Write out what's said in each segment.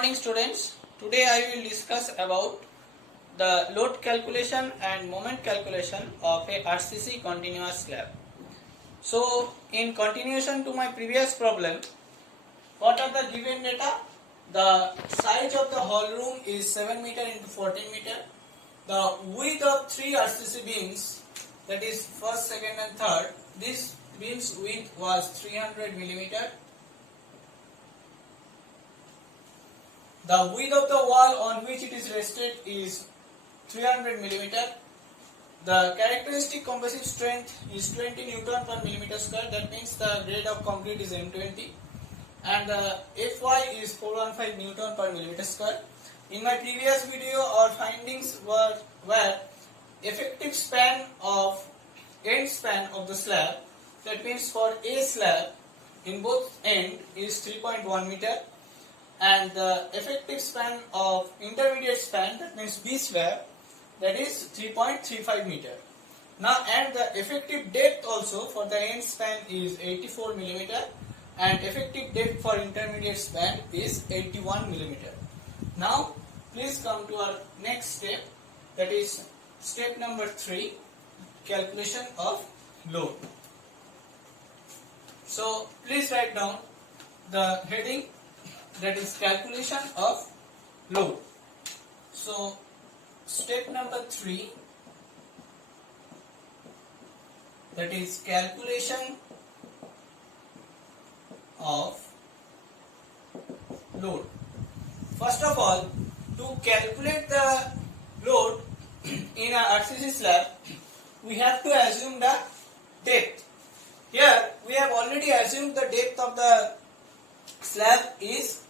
morning students. Today I will discuss about the load calculation and moment calculation of a RCC continuous slab. So in continuation to my previous problem, what are the given data? The size of the hall room is 7 meter into 14 meter. The width of 3 RCC beams, that is first, second and third, this beams width was 300 millimeter. The width of the wall on which it is rested is 300 millimeter. The characteristic compressive strength is 20 Newton per millimeter square. That means the grade of concrete is M20, and the Fy is 415 Newton per millimeter square. In my previous video, our findings were effective span of end span of the slab. That means for A slab in both end is 3.1 meter. And the effective span of intermediate span, that means B slab, that is 3.35 meter. Now, and the effective depth also for the end span is 84 millimeter, and effective depth for intermediate span is 81 millimeter. Now, please come to our next step, that is step number 3, calculation of load. So, please write down the heading, that is calculation of load. So step number 3, that is calculation of load. First of all, to calculate the load in a RCC slab, we have to assume the depth. Here we have already assumed the depth of the slab is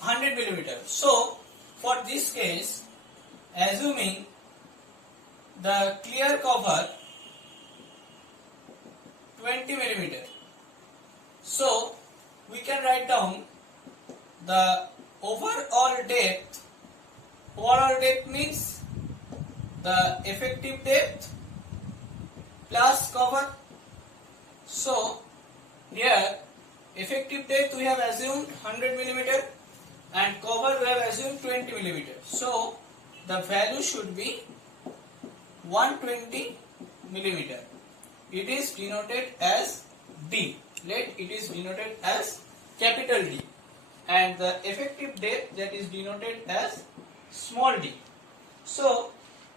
100 millimeter. So for this case, assuming the clear cover 20 millimeter, so we can write down the overall depth. Overall depth means the effective depth plus cover. So here effective depth we have assumed 100 millimeter and cover we have assumed 20 millimeter. So the value should be 120 millimeter. It is denoted as D. Let it is denoted as capital D, and the effective depth, that is denoted as small d. So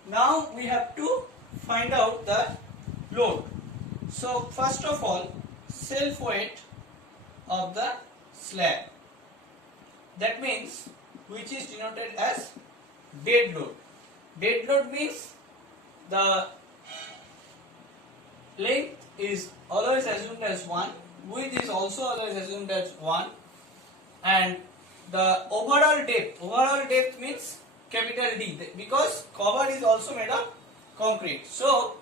now we have to find out the load. So first of all, self weight of the slab, that means which is denoted as dead load. Dead load means the length is always assumed as 1, width is also always assumed as 1, and the overall depth means capital D, because cover is also made of concrete. So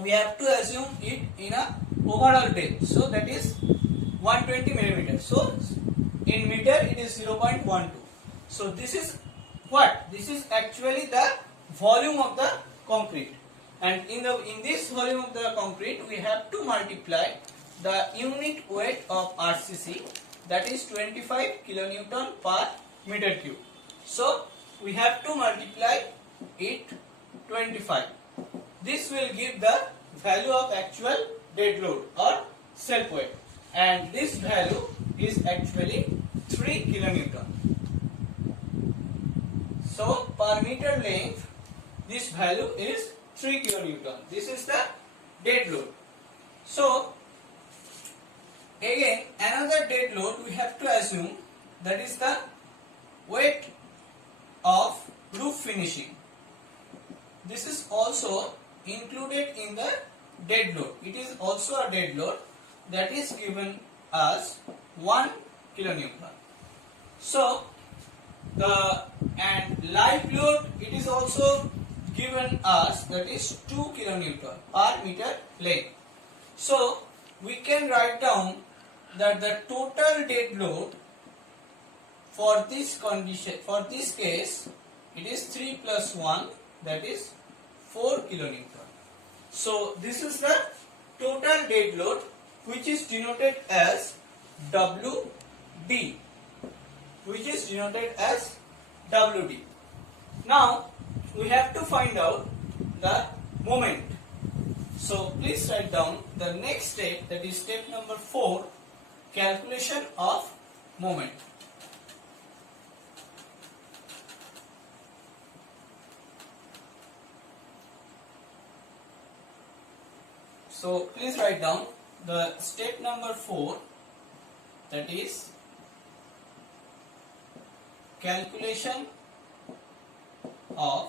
we have to assume it in a overall depth, so that is 120 millimeter. So in meter it is 0.12. So this is what? This is actually the volume of the concrete, and in this volume of the concrete we have to multiply the unit weight of RCC, that is 25 kilonewton per meter cube. So we have to multiply it 25. This will give the value of actual dead load or self weight, and this value is actually 3 kilonewton. So per meter length this value is 3 kilonewton. This is the dead load. So again another dead load we have to assume, that is the weight of roof finishing. This is also included in the dead load. It is also a dead load, that is given as 1 kilonewton. So and live load, it is also given as, that is 2 kilonewton per meter length. So we can write down that the total dead load for this condition, for this case, it is 3 plus 1, that is 4 kilonewton. So this is the total dead load, which is denoted as WD. which is denoted as WD. Now we have to find out the moment. So please write down the next step, that is step number 4, calculation of moment. So please write down the step number 4, that is calculation of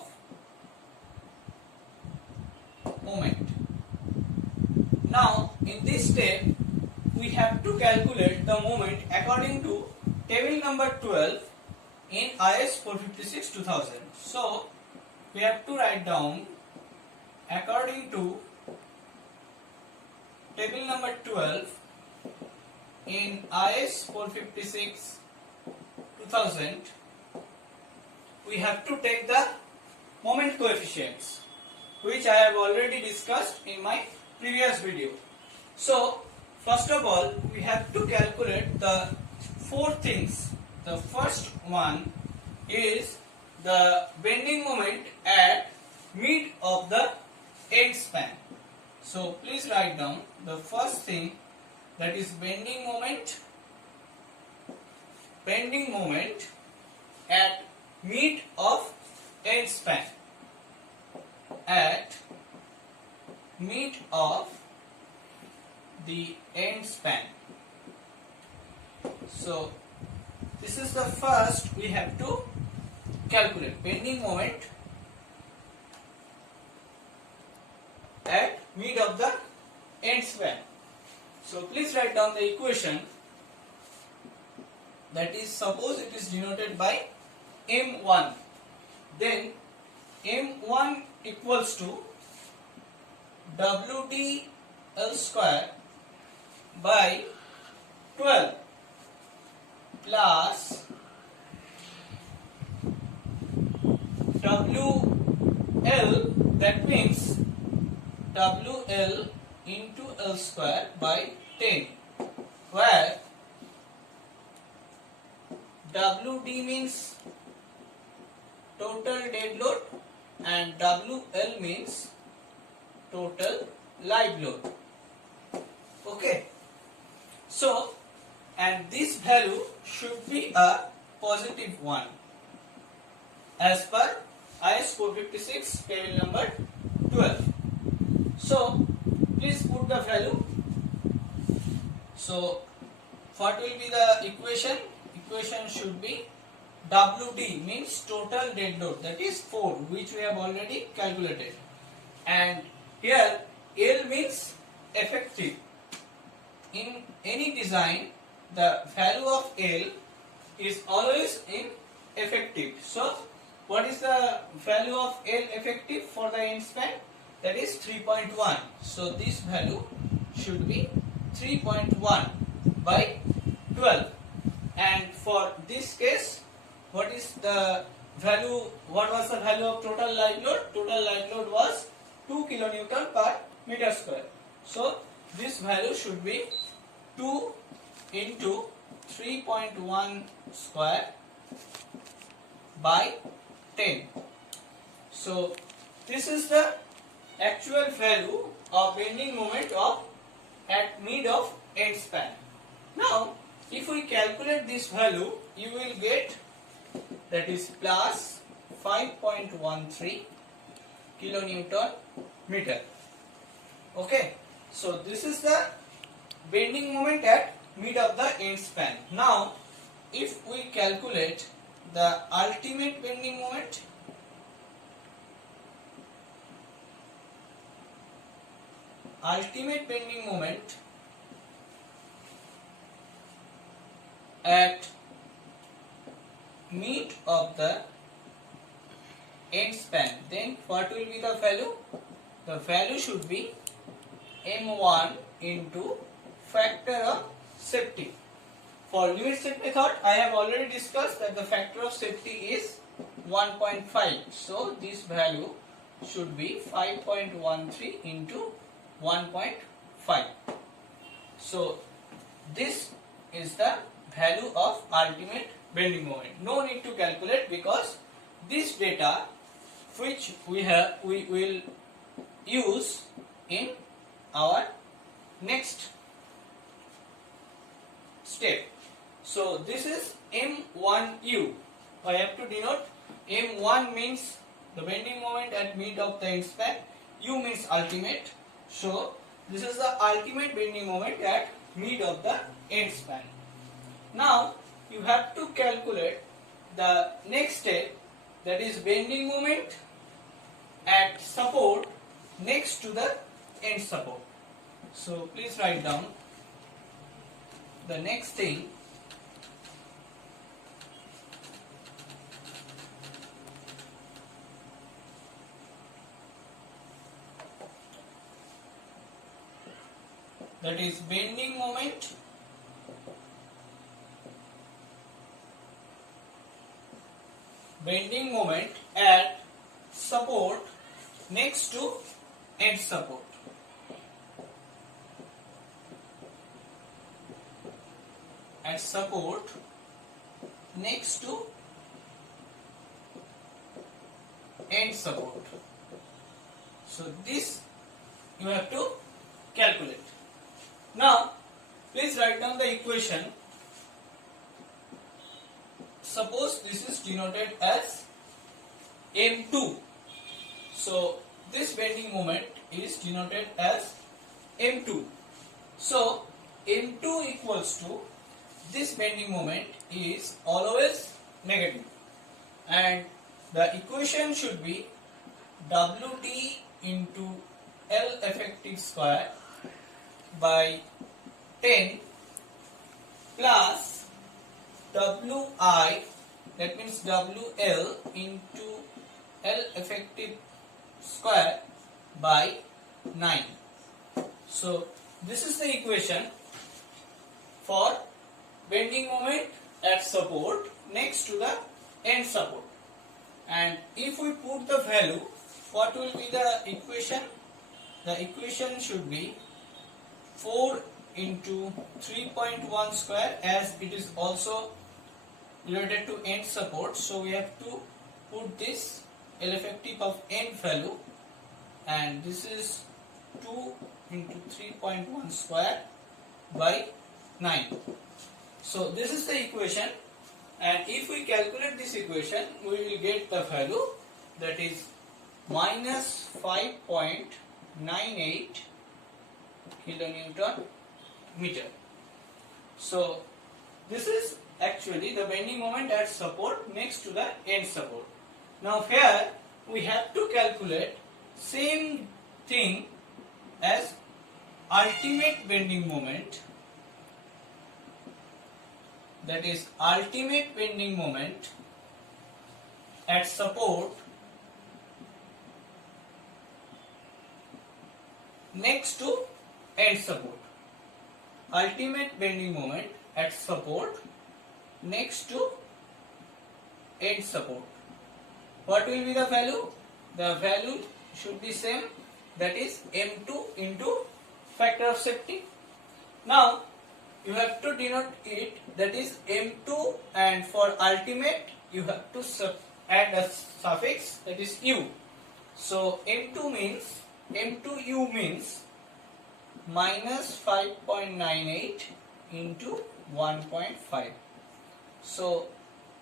moment. Now in this step we have to calculate the moment according to table number 12 in IS 456-2000. So we have to write down according to table number 12 in IS 456-2000, we have to take the moment coefficients, which I have already discussed in my previous video. So first of all we have to calculate the 4 things. The first one is the bending moment at mid of the end span. So please write down the first thing, that is bending moment at mid of end span. At mid of the end span. So this is the first we have to calculate, bending moment at mid of the end span. So please write down the equation, that is, suppose it is denoted by M1, then M1 equals to WD L square by 12 plus WL, that means WL into L square by 10, where WD means total dead load and WL means total live load. Okay, so and this value should be a positive one as per IS 456 table number 12. So please put the value. So what will be the equation? Equation should be WD means total dead load, that is 4, which we have already calculated, and here L means effective. In any design the value of L is always in effective. So what is the value of L effective for the end span? That is 3.1. So this value should be 3.1 by 12. And for this case, what is the value? What was the value of total live load? Total live load was 2 kilonewton per meter square. So this value should be 2 into 3.1 square by 10. So this is the actual value of bending moment of at mid of end span. Now if we calculate this value, you will get, that is, plus 5.13 kilonewton meter. Okay, so this is the bending moment at mid of the end span. Now if we calculate the ultimate bending moment, at mid of the end span, then what will be the value? The value should be M1 into factor of safety. For limit state method, I have already discussed that the factor of safety is 1.5. So this value should be 5.13 into 1.5. So this is the value of ultimate bending moment. No need to calculate because this data which we will use in our next step. So this is M1U. I have to denote M1 means the bending moment at mid of the end span, U means ultimate. So this is the ultimate bending moment at mid of the end span. Now you have to calculate the next step, that is bending moment at support next to the end support. So please write down the next thing. That is bending moment at support next to end support. At support next to end support. So this you have to calculate. Now please write down the equation. Suppose this is denoted as M2. So this bending moment is denoted as M2. So M2 equals to this bending moment is always negative, and the equation should be Wt into L effective square by 10 plus Wi, that means Wl into L effective square by 9. So this is the equation for bending moment at support next to the end support. And if we put the value, what will be the equation? The equation should be 4 into 3.1 square, as it is also related to end support. So we have to put this L effective of end value, and this is 2 into 3.1 square by 9. So this is the equation, and if we calculate this equation, we will get the value, that is minus 5.98 kilonewton meter. So this is actually the bending moment at support next to the end support. Now here we have to calculate same thing as ultimate bending moment, that is ultimate bending moment at support next to end support. Ultimate bending moment at support next to end support. What will be the value? The value should be same, that is M2 into factor of safety. Now you have to denote it, that is M2, and for ultimate you have to add a suffix, that is U. So M2U means minus 5.98 into 1.5. So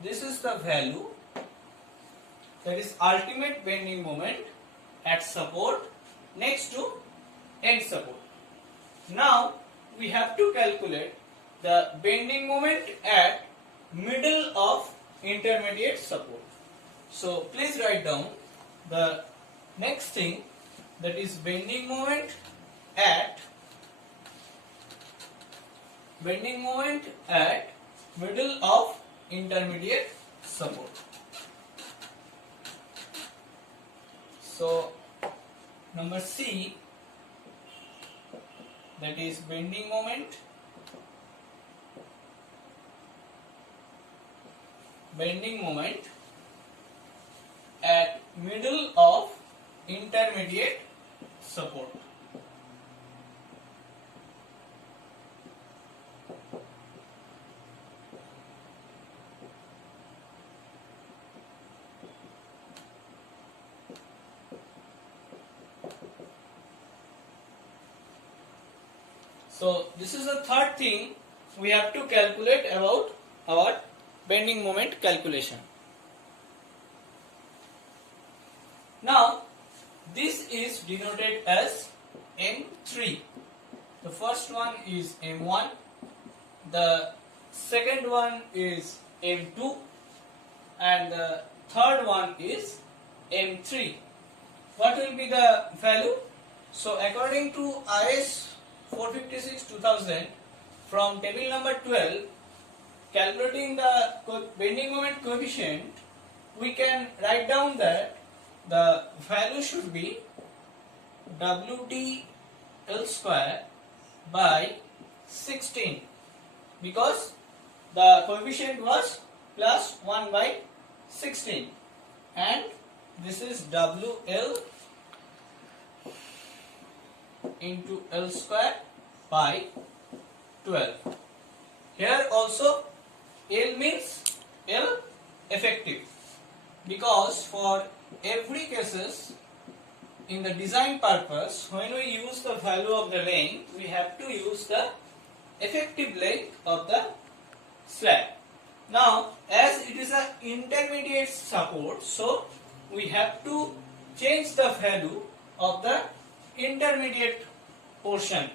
this is the value, that is ultimate bending moment at support next to end support. Now we have to calculate the bending moment at middle of intermediate support. So please write down the next thing, that is bending moment at middle of intermediate support. So number C, that is bending moment at middle of intermediate support. So this is the third thing we have to calculate about our bending moment calculation. Now this is denoted as M3. The first one is M1, the second one is M2, and the third one is M3. What will be the value? So according to IS 456-2000, from table number 12, calculating the bending moment coefficient, we can write down that the value should be WD L square by 16, because the coefficient was plus 1 by 16, and this is WL into L square by 12. Here also L means L effective, because for every cases in the design purpose, when we use the value of the length, we have to use the effective length of the slab. Now as it is an intermediate support, so we have to change the value of the intermediate portion,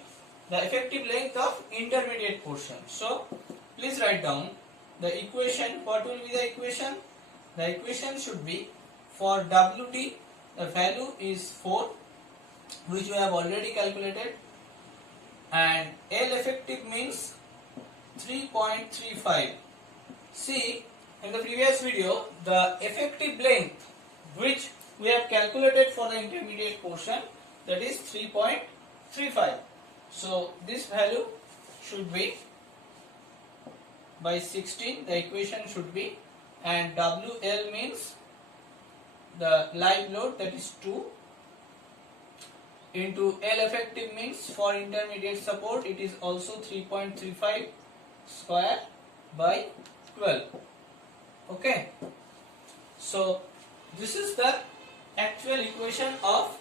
the effective length of intermediate portion. So please write down the equation. What will be the equation? The equation should be, for WD the value is 4, which we have already calculated, and L effective means 3.35. See, in the previous video, the effective length which we have calculated for the intermediate portion, that is 3.35. So this value should be by 16, the equation should be, and WL means the live load, that is 2, into L effective means for intermediate support it is also 3.35 square by 12. Okay, so this is the actual equation of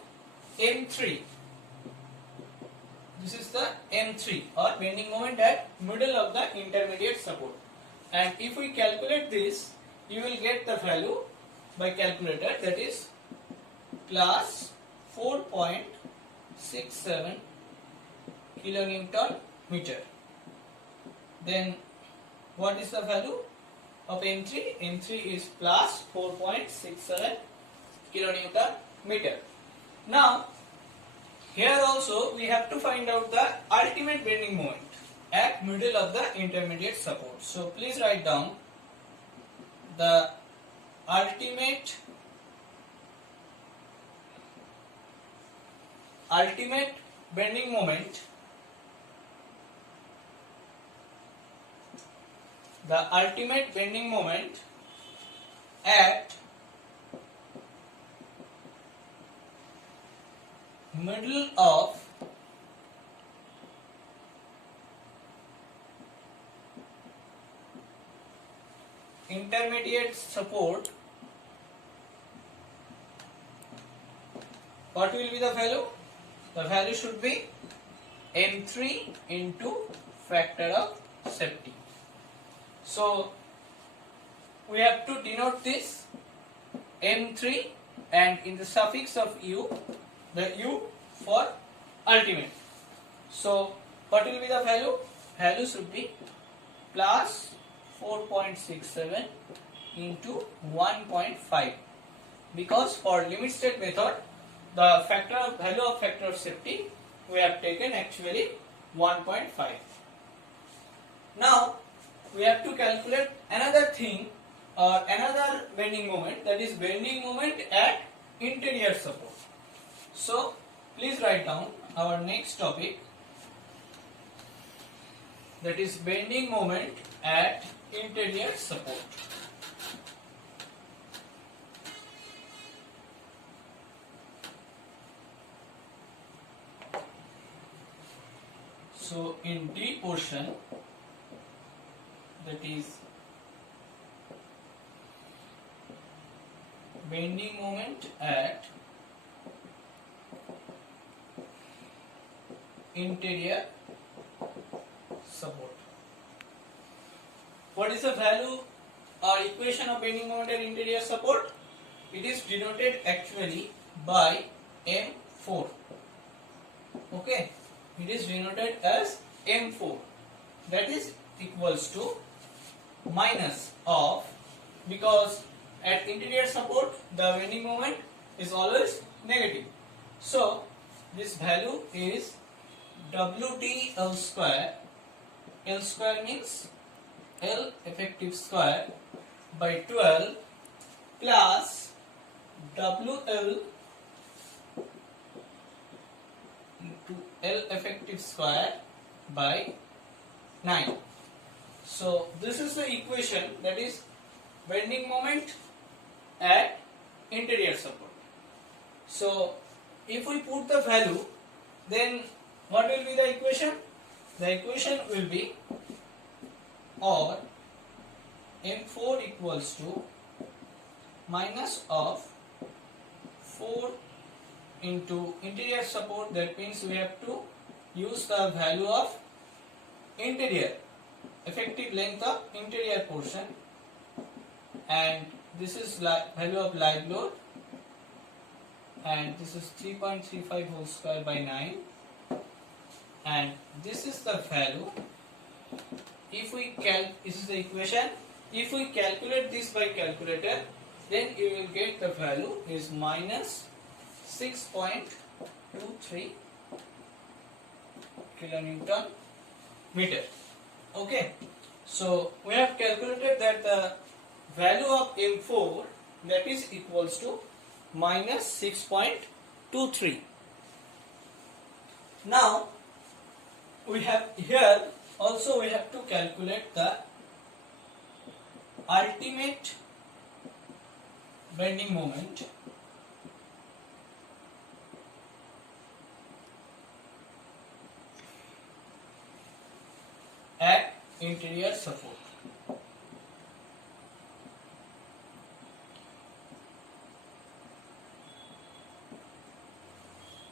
M3. This is the M3, or bending moment at middle of the intermediate support, and if we calculate this, you will get the value by calculator, that is plus 4.67 kilonewton meter. Then what is the value of M3? M3 is plus 4.67 kilonewton meter. Now here also we have to find out the ultimate bending moment at middle of the intermediate support. So please write down the ultimate bending moment, the ultimate bending moment at middle of intermediate support. What will be the value? The value should be M3 into factor of safety. So we have to denote this M3, and in the suffix of U, the U for ultimate. So what will be the value? Value should be plus 4.67 into 1.5, because for limit state method the value of factor of safety we have taken actually 1.5. Now we have to calculate another thing, or another bending moment, that is bending moment at interior support. So please write down our next topic, that is bending moment at interior support. So in D portion, that is bending moment at interior support. What is the value or equation of bending moment at interior support? It is denoted actually by M4. Okay, it is denoted as M4. That is equals to minus of, because at interior support the bending moment is always negative. So this value is WT L square. L square means L effective square by 12 plus WL into L effective square by 9. So this is the equation, that is bending moment at interior support. So if we put the value, then what will be the equation? The equation will be, or M4 equals to minus of 4 into interior support. That means we have to use the value of interior, effective length of interior portion, and this is value of live load, and this is 3.35 whole square by 9, and this is the value. If we this is the equation. If we calculate this by calculator, then you will get the value is minus 6.23 kilonewton meter. Okay, so we have calculated that the value of M4, that is equals to minus 6.23. Now we have here also we have to calculate the ultimate bending moment at interior support.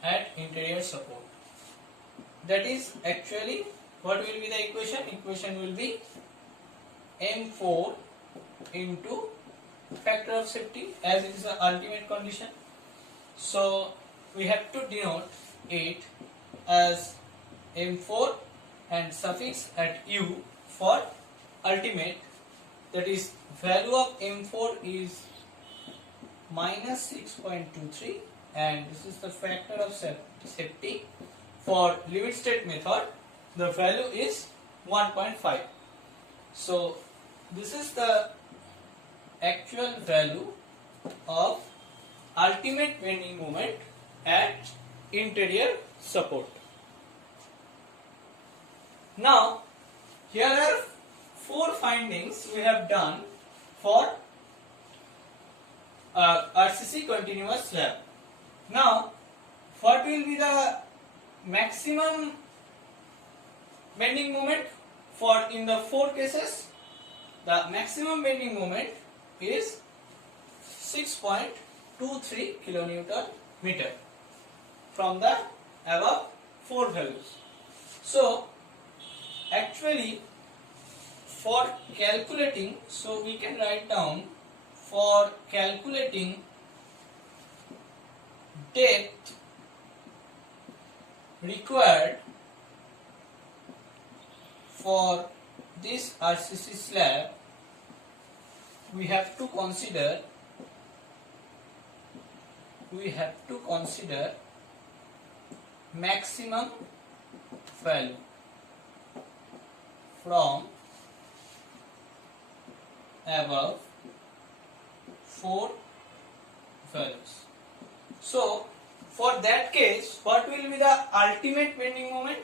At interior support. That is actually, what will be the equation? Equation will be M4 into factor of safety, as it is the ultimate condition. So we have to denote it as M4 and suffix at U for ultimate. That is value of M4 is minus 6.23, and this is the factor of safety. For limit state method, the value is 1.5. So this is the actual value of ultimate bending moment at interior support. Now here are 4 findings we have done for RCC continuous slab. Now what will be the maximum bending moment for in the 4 cases? The maximum bending moment is 6.23 kilonewton meter from the above 4 values. So actually for calculating, so we can write down, for calculating depth required for this RCC slab, we have to consider maximum value from above 4 values. So for that case, what will be the ultimate bending moment?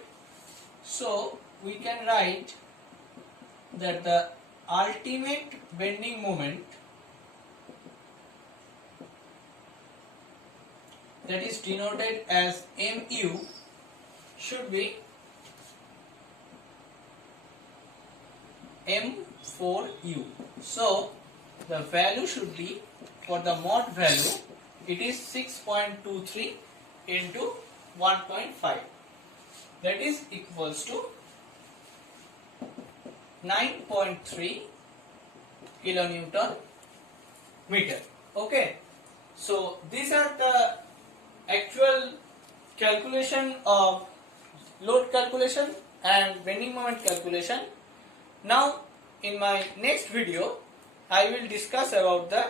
So we can write that the ultimate bending moment, that is denoted as MU, should be M4U. So the value should be, for the mod value, it is 6.23 into 1.5. That is equals to 9.3 kilonewton meter. Okay, so these are the actual calculation of load calculation and bending moment calculation. Now in my next video I will discuss about the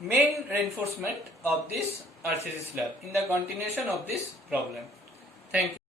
main reinforcement of this RCC slab in the continuation of this problem. Thank you.